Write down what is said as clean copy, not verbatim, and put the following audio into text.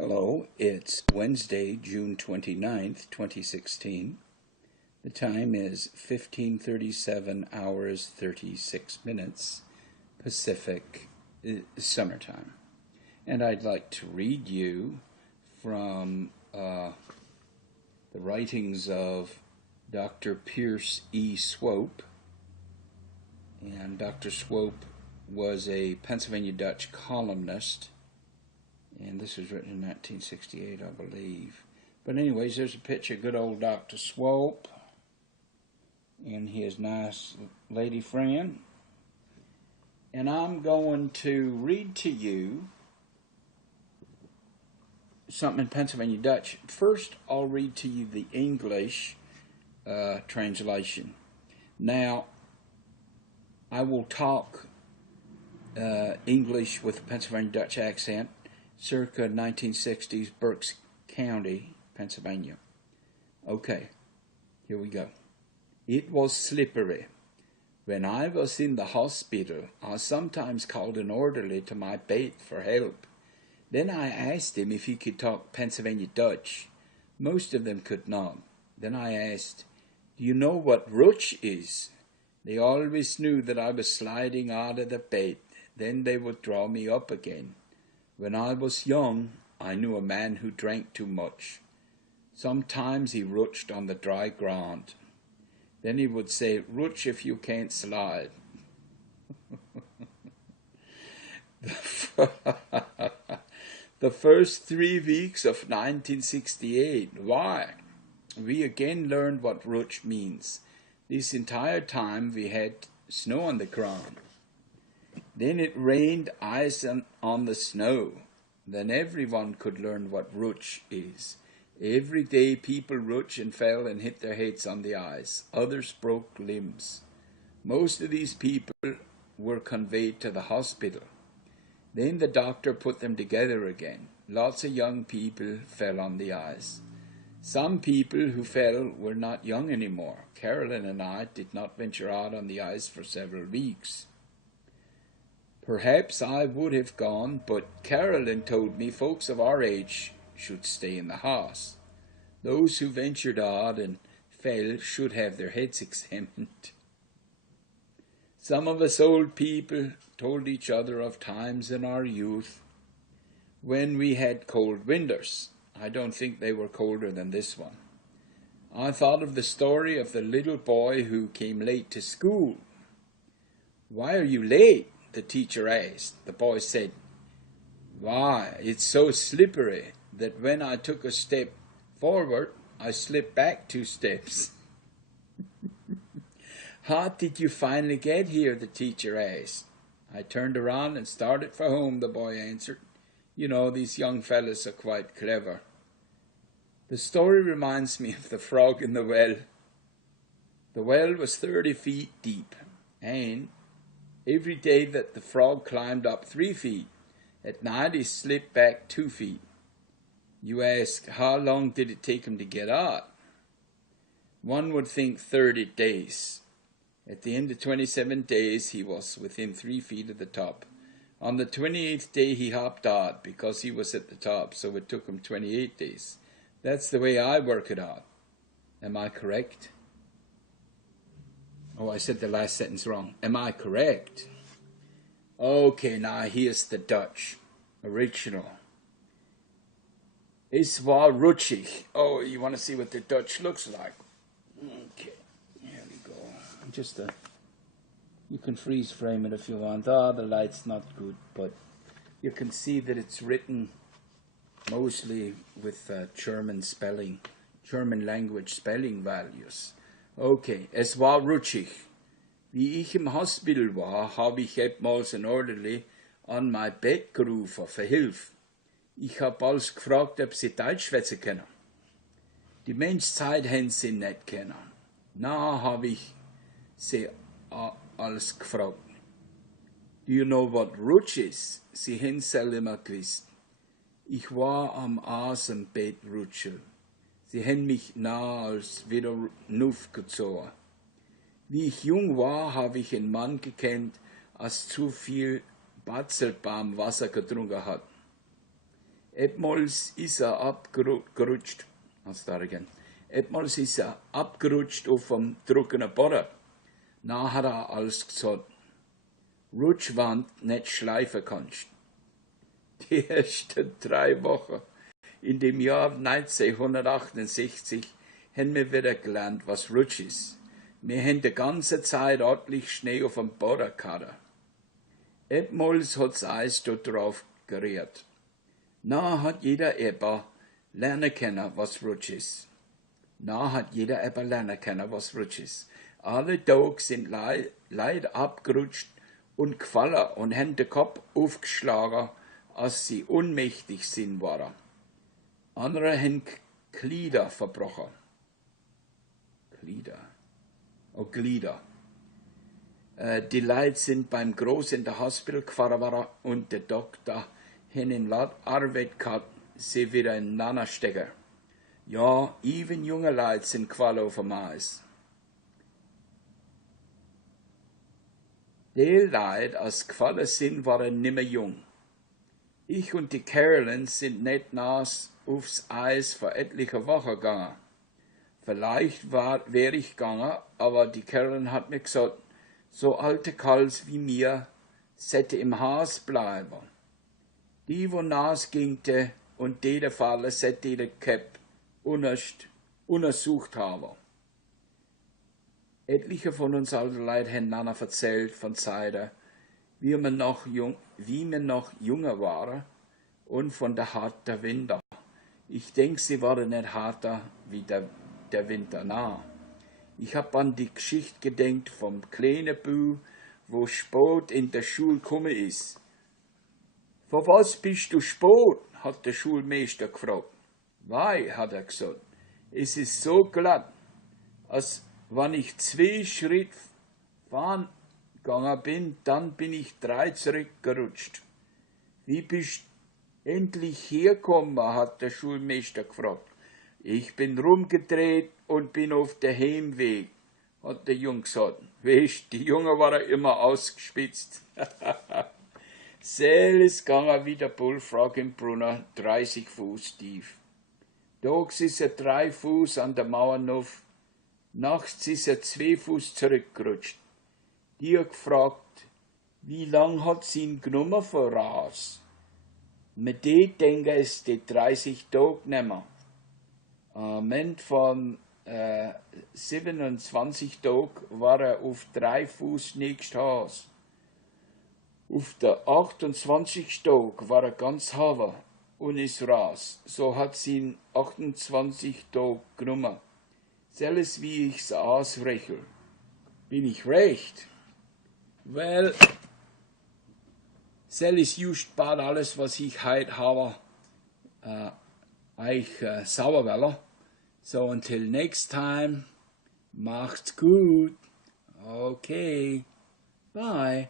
Hello, it's Wednesday, June 29th, 2016. The time is 15:37 hours 36 minutes Pacific summertime. And I'd like to read you from the writings of Dr. Pierce E. Swope. And Dr. Swope was a Pennsylvania-Deitsch columnist, and this was written in 1968, I believe. But anyways, there's a picture of good old Dr. Swope and his nice lady friend. And I'm going to read to you something in Pennsylvania-Deitsch. First, I'll read to you the English translation. Now, I will talk English with a Pennsylvania-Deitsch accent, circa 1960s, Berks County, Pennsylvania. Okay, here we go. It was slippery. When I was in the hospital, I sometimes called an orderly to my bed for help. Then I asked him if he could talk Pennsylvania-Deitsch. Most of them could not. Then I asked, "Do you know what rutsch is?" They always knew that I was sliding out of the bed. Then they would draw me up again. When I was young, I knew a man who drank too much. Sometimes he rutsched on the dry ground. Then he would say, "Rutsch if you can't slide." The first 3 weeks of 1968. Why? We again learned what rutsch means. This entire time we had snow on the ground. Then it rained ice on the snow. Then everyone could learn what rutsch is. Every day people rutsch and fell and hit their heads on the ice. Others broke limbs. Most of these people were conveyed to the hospital. Then the doctor put them together again. Lots of young people fell on the ice. Some people who fell were not young anymore. Carolyn and I did not venture out on the ice for several weeks. Perhaps I would have gone, but Carolyn told me folks of our age should stay in the house. Those who ventured out and fell should have their heads examined. Some of us old people told each other of times in our youth when we had cold winters. I don't think they were colder than this one. I thought of the story of the little boy who came late to school. "Why are you late?" the teacher asked. The boy said, "Why, it's so slippery that when I took a step forward, I slipped back 2 steps." "How did you finally get here?" the teacher asked. "I turned around and started for home," the boy answered. "You know, these young fellas are quite clever." The story reminds me of the frog in the well. The well was 30 feet deep, and every day that the frog climbed up 3 feet, at night he slipped back 2 feet. You ask, how long did it take him to get out? One would think 30 days. At the end of 27 days, he was within 3 feet of the top. On the 28th day, he hopped out because he was at the top, so it took him 28 days. That's the way I work it out. Am I correct? Oh, I said the last sentence wrong. Am I correct? Okay, now here's the Dutch original. Es war rutschig. Oh, you want to see what the Dutch looks like? Okay, here we go. You can freeze frame it if you want. Ah, the light's not good, but you can see that it's written mostly with German language spelling values. Okay, es war rutschig. Wie ich im Hospital war, habe ich etmals ein Orderly an mein Bett gerufen für Hilfe. Ich habe alles gefragt, ob sie Deutsch schwätzen können. Die Menschzeit haben sie nicht kennen. Na, habe ich sie alles gefragt. "Do you know what rutsch is?" Sie haben selber gewusst. Ich war am Asenbett rutschen. Sie haben mich nah als wieder gezogen. Wie ich jung war, habe ich einen Mann gekannt, als zu viel Batzelbaumwasser getrunken hat. Etmals ist er abgerutscht. Etmals ist er abgerutscht auf dem trockenen Boden. Na hat er alles gesagt. Rutschwand nicht schleifen kannst. Die ersten 3 Wochen in dem Jahr 1968 haben wir wieder gelernt, was Rutsch ist. Wir haben die ganze Zeit ordentlich Schnee auf dem Boden gehabt. Etmals hat's Eis dort drauf geriert. Na hat jeder eben lernen können, was Rutsch ist. Alle Tage sind Leute abgerutscht und gefallen und haben den Kopf aufgeschlagen, als sie ohnmächtig sind waren. Andere haben Glieder verbrochen. Glieder. Die Leute sind beim Groß in der Hospital gefahren worden und der Doktor hat in laut Arbeit gehabt, sie wieder ineinander stecken. Ja, even junge Leute sind gefallen auf dem Eis. Die Leute, als gefallen sind, waren nimmer jung. Ich und die Carolyn sind nicht nass aufs Eis vor etliche Wochen gegangen. Vielleicht wäre ich gegangen, aber die Carolyn hat mir gesagt, so alte Kerls wie mir sollte im Haus bleiben. Die, wo nass gingte und die der Falle, sollte die Cap untersucht haben. Etliche von uns alten Leuten haben einander erzählt von Zeiten, wie wir noch jünger waren und von der harten Winter. Ich denke, sie waren nicht harter wie der Winter nah. Ich hab an die Geschichte gedenkt vom kleinen Bub, wo spät in der Schule gekommen ist. Vor was bist du spät? Hat der Schulmeister gefragt. Weil, hat er gesagt, es ist so glatt, als wenn ich 2 Schritte fahren gegangen bin, dann bin ich 3 zurückgerutscht. Wie bist du endlich hergekommen? Hat der Schulmeister gefragt. Ich bin rumgedreht und bin auf der Heimweg, hat der Junge gesagt. Weißt, die Jungen waren immer ausgespitzt. Seel ist gegangen wie der Bullfrog im Brunner, 30 Fuß tief. Tags ist er 3 Fuß an der Mauer auf, nachts ist er 2 Fuß zurückgerutscht. Die hat gefragt, wie lang hat sie ihn genommen für Ras? Mit dem denken es die 30 Tage nimmer. Am Ende von 27 Tagen war er auf 3 Fuß nächst Haus. Auf der 28. Tag war er ganz haber und ist raus. So hat sie ihn 28 Tage genommen. Selbst wie ich's ausrechne. Bin ich recht? Well, sel ist just bald alles, was ich heute habe, euch sauber will. So until next time, macht's gut. Okay, bye.